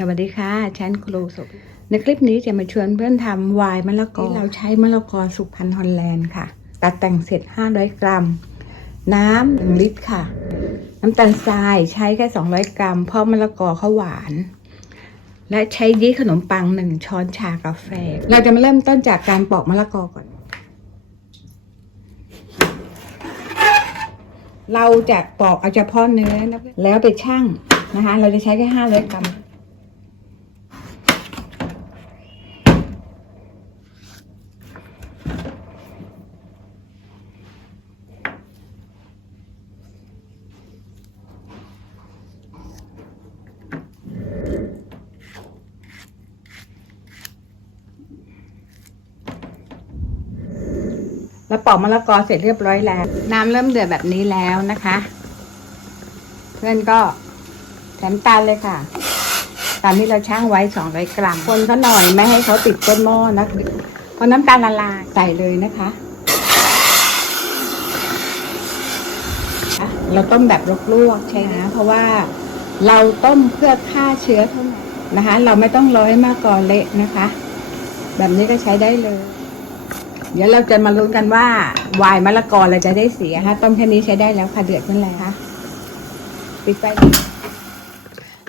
สวัสดีค่ะฉันครูสุในคลิปนี้จะมาชวนเพื่อนทำไวน์มะละกอที่เราใช้มะละกอสุพันธุ์ฮอลแลนด์ค่ะ ตัดแต่งเสร็จ 500 กรัม น้ำหนึ่งลิตรค่ะ น้ำตาลทรายใช้แค่ 200 กรัม เพราะมะละกอเขาหวาน และใช้ยีสต์ขนมปังหนึ่งช้อนชากาแฟ เราจะมาเริ่มต้นจากการปอกมะละกอก่อน เราจะปอกเอาเฉพาะเนื้อแล้วไปชั่งนะคะ เราจะใช้แค่500กรัม แล้วปอกมะละกอเสร็จเรียบร้อยแล้ว น้ำเริ่มเดือดแบบนี้แล้วนะคะ เพื่อนก็แถมตาลเลยค่ะ ตามที่เราช่างไว้200กรัม คนเขาหน่อยไม่ให้เขาติดก้นหม้อนะพอน้ำตาลละลายใส่เลยนะคะ เราต้มแบบลวกๆใช่นะ เพราะว่าเราต้มเพื่อฆ่าเชื้อเท่านั้นนะคะ เราไม่ต้องรอให้มากกอเละนะคะ แบบนี้ก็ใช้ได้เลย เดี๋ยวเราจะมาลุ้นกันว่าวายมะละกอเราจะได้สียฮะต้มแค่นี้ใช้ได้แล้วค่ะเดือดขึ้นแล้วค่ะปิดไฟ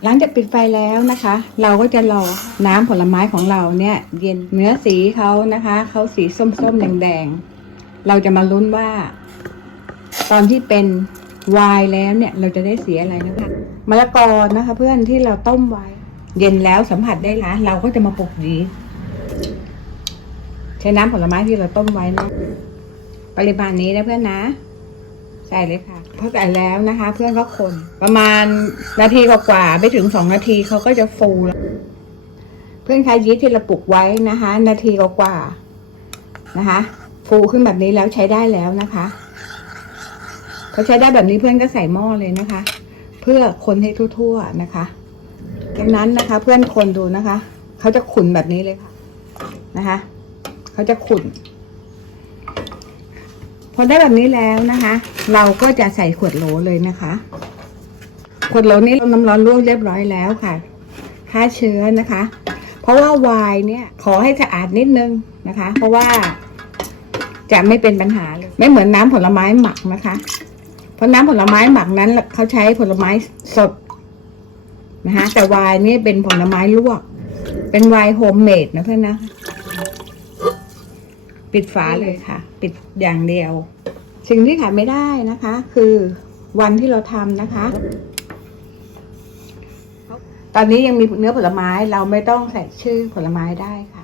หลังจากปิดไฟแล้วนะคะ เราก็จะรอน้ำผลไม้ของเราเนี่ย เย็นเนื้อสีเขานะคะเขาสีส้มๆแดงๆเราจะมาลุ้นว่า ตอนที่เป็นวายแล้วเนี่ย เราจะได้สีอะไรนะคะมะละกอนะคะ เพื่อนที่เราต้มไว้ เย็นแล้วสัมผัสได้ละเราก็จะมาปลุกยีส ช้น้ำผลไม้ที่เราต้มไว้นะปริมาณนี้นะเพื่อนนะ ใส่เลยค่ะพอใส่แล้วนะคะ เพื่อนก็คน ประมาณนาทีกว่าๆไม่ถึงสองนาทีเขาก็จะฟูแล้วเพื่อนคะยีสต์ที่เราปลูกไว้นะคะ นาทีกว่าๆนะคะ ฟูขึ้นแบบนี้แล้วใช้ได้แล้วนะคะพอใช้ได้แบบนี้เพื่อนก็ใส่หม้อเลยนะคะ เพื่อคนให้ทั่ว ๆนะคะจากนั้นนะคะ เพื่อนคนดูนะคะเขาจะขุนแบบนี้เลยค่ะนะคะ เขาจะขุ่น พอได้แบบนี้แล้วนะคะ เราก็จะใส่ขวดโหลเลยนะคะขวดโหลนี้เราน้ำร้อนลวกเรียบร้อยแล้วค่ะฆ่าเชื้อนะคะ เพราะว่าวน์เนี่ยขอให้สะอาดนิดนึงนะคะ เพราะว่าจะไม่เป็นปัญหาเลยไม่เหมือนน้ำผลไม้หมักนะคะ เพราะน้ำผลไม้หมักนั้นเขาใช้ผลไม้สดนะคะแต่วน์เนี่ยเป็นผลไม้ลวก เป็นวน์โฮมเมดนะเพื่อนนะ ปิดฝาเลยค่ะ ปิดอย่างเดียว สิ่งที่ขาดไม่ได้นะคะ คือวันที่เราทำนะคะ ตอนนี้ยังมีเนื้อผลไม้เราไม่ต้องใส่ชื่อผลไม้ได้ค่ะ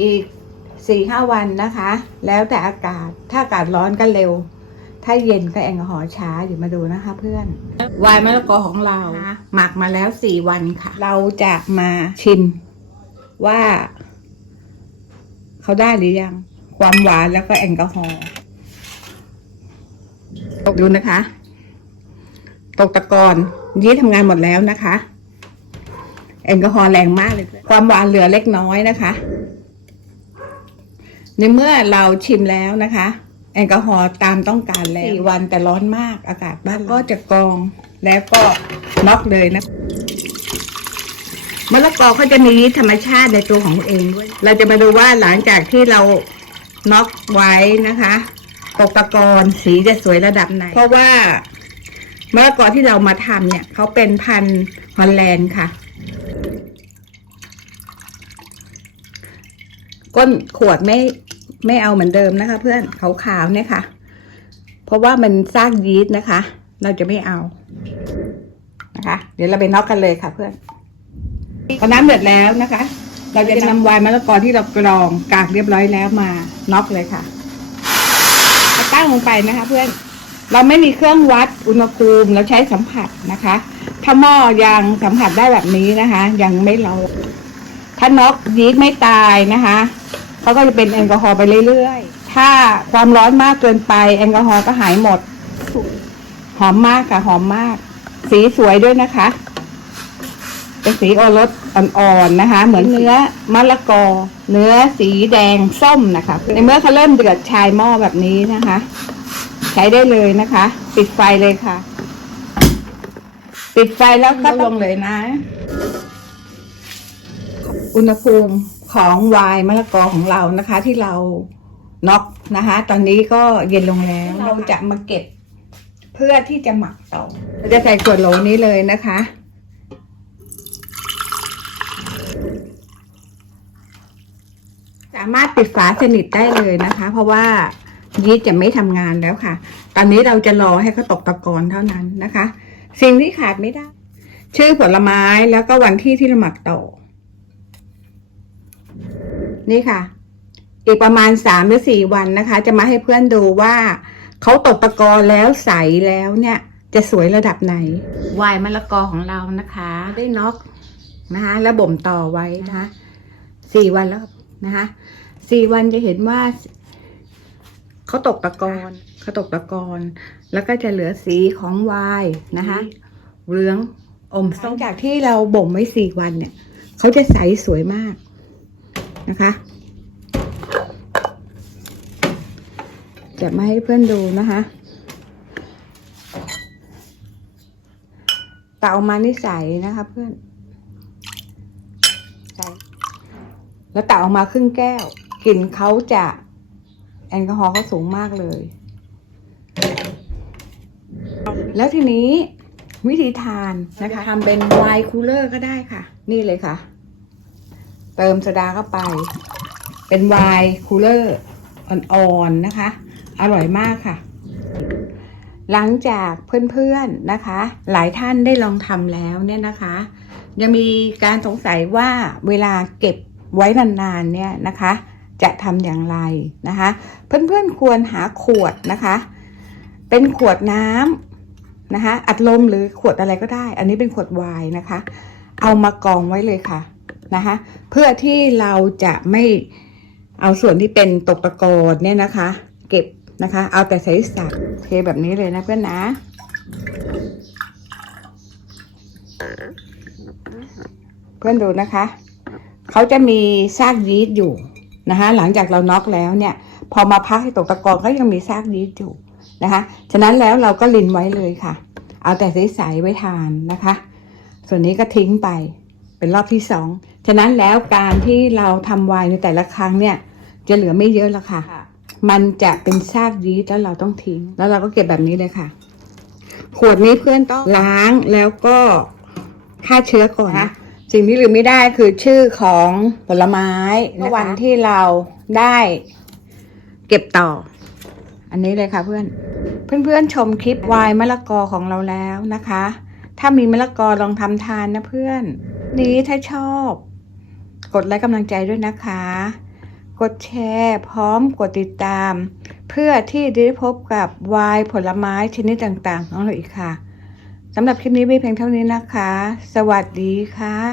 อีกสี่ห้าวันนะคะ แล้วแต่อากาศถ้าอากาศร้อนก็เร็ว ถ้าเย็นก็แอลกอฮอล์ช้าเดี๋ยวมาดูนะคะเพื่อนไวน์มะละกอของเรา หมักมาแล้วสี่วันค่ะ เราจะมาชิมว่าเขาได้หรือยัง ความหวานแล้วก็แอลกอฮอล์ดูนะคะ ตกตะกอนยี่ทำงานหมดแล้วนะคะ แอลกอฮอล์แรงมากเลย ความหวานเหลือเล็กน้อยนะคะ ในเมื่อเราชิมแล้วนะคะ แอลกอฮอล์ตามต้องการแล้วสี่วันแต่ร้อนมากอากาศบ้านก็จะกรองแล้วก็น็อกเลยนะมะละกอเขาจะมียีสต์ธรรมชาติในตัวของตัวเองด้วย เราจะมาดูว่าหลังจากที่เรา น็อกไว้นะคะตกตะกอนสีจะสวยระดับไหน เพราะว่ามะละกอที่เรามาทำเนี่ยเขาเป็นพันธุ์ฮอลแลนด์ค่ะ ก้นขวดไม่ไม่เอาเหมือนเดิมนะคะ เพื่อนขาวๆเนี่ยค่ะ เพราะว่ามันสร้างยีสต์นะคะ เราจะไม่เอานะคะ เดี๋ยวเราไปน็อกกันเลยค่ะเพื่อนพอน้ำเดือดแล้วนะคะ เราจะนำไวน์มะละกอที่เรากรองกากเรียบร้อยแล้วมาน็อกเลยค่ะตั้งลงไปนะคะ เพื่อน เราไม่มีเครื่องวัดอุณหภูมิเราใช้สัมผัสนะคะ ถ้าหม้อยังสัมผัสได้แบบนี้นะคะ ยังไม่ร้อนถ้าน็อกยีสต์ไม่ตายนะคะเขาก็จะเป็นแอลกอฮอล์ไปเรื่อยๆ ถ้าความร้อนมากเกินไปแอลกอฮอล์ก็หายหมด หอมมากค่ะหอมมาก สีสวยด้วยนะคะ เป็นสีโอรสอ่อนๆนะคะ เหมือนเนื้อมะละกอ เนื้อสีแดงส้มนะคะ ในเมื่อเขาเริ่มเดือดชายหม้อแบบนี้นะคะ ใช้ได้เลยนะคะ ปิดไฟเลยค่ะ ปิดไฟแล้วก็ลงเลยนะ อุณหภูมิของไวน์มะละกอของเรานะคะ ที่เราน็อกนะคะ ตอนนี้ก็เย็นลงแล้วเราจะมาเก็บเพื่อที่จะหมักต่อเราจะใส่ขวดโหลนี้เลยนะคะ สามารถปิดฝาสนิทได้เลยนะคะ เพราะว่ายีสต์จะไม่ทำงานแล้วค่ะ ตอนนี้เราจะรอให้เขาตกตะกอนเท่านั้นนะคะ สิ่งที่ขาดไม่ได้ ชื่อผลไม้แล้วก็วันที่ที่เราหมักต่อ นี่ค่ะ อีกประมาณสามหรือสี่วันนะคะ จะมาให้เพื่อนดูว่าเขาตกตะกอนแล้วใสแล้วเนี่ย จะสวยระดับไหนวายมะละกอของเรานะคะ ได้น็อกนะคะ แล้วบ่มต่อไว้นะคะสี่วันแล้วนะคะ สี่วันจะเห็นว่าเขาตกตะกอนเขาตกตะกอนแล้วก็จะเหลือสีของวายนะคะเหลืองอมส้มจากที่เราบ่มไว้สี่วันเนี่ยเขาจะใสสวยมากนะคะ จะมาให้เพื่อนดูนะคะเตามานี่ใสนะคะเพื่อนใสแล้วเตาออกมาครึ่งแก้ว กลิ่นเขาจะแอลกอฮอล์เขาสูงมากเลย แล้วทีนี้วิธีทานนะคะทำเป็นไวน์คูลเลอร์ก็ได้ค่ะ นี่เลยค่ะ เติมโซดาเข้าไป เป็นไวน์คูลเลอร์อ่อนๆนะคะ อร่อยมากค่ะ หลังจากเพื่อนๆนะคะ หลายท่านได้ลองทำแล้วเนี่ยนะคะ ยังมีการสงสัยว่าเวลาเก็บไว้นานๆเนี่ยนะคะ จะทำอย่างไรนะคะ เพื่อนๆควรหาขวดนะคะ เป็นขวดน้ำนะคะ อัดลมหรือขวดอะไรก็ได้ อันนี้เป็นขวดไวน์นะคะ เอามากองไว้เลยค่ะนะคะ เพื่อที่เราจะไม่เอาส่วนที่เป็นตกตะกอนเนี่ยนะคะ เก็บนะคะ เอาแต่ใส่สักเทแบบนี้เลยนะเพื่อนนะเพื่อนดูนะคะ เขาจะมีซากยีสต์อยู่ นะคะหลังจากเราน็อกแล้วเนี่ย พอมาพักให้ตกตะกอนก็ยังมีซากยีสต์อยู่นะคะฉะนั้นแล้วเราก็ลินไว้เลยค่ะ เอาแต่ใสๆไว้ทานนะคะ ส่วนนี้ก็ทิ้งไปเป็นรอบที่สองฉะนั้นแล้วการที่เราทำไวน์ในแต่ละครั้งเนี่ย จะเหลือไม่เยอะแล้วค่ะ มันจะเป็นซากยีสต์แล้วเราต้องทิ้ง แล้วเราก็เก็บแบบนี้เลยค่ะ ขวดนี้เพื่อนต้องล้างแล้วก็ฆ่าเชื้อก่อนนะ สิ่งที่ลืมไม่ได้คือชื่อของผลไม้นะคะวันที่เราได้เก็บต่อ อันนี้เลยค่ะเพื่อน เพื่อนๆชมคลิปวายมะละกอของเราแล้วนะคะ ถ้ามีมะละกอลองทำทานนะเพื่อน นี้ถ้าชอบ กดไลค์กำลังใจด้วยนะคะ กดแชร์พร้อมกดติดตาม เพื่อที่จะได้พบกับวายผลไม้ชนิดต่างๆของเราอีกค่ะสำหรับคลิปนี้มีเพียงเท่านี้นะคะ สวัสดีค่ะ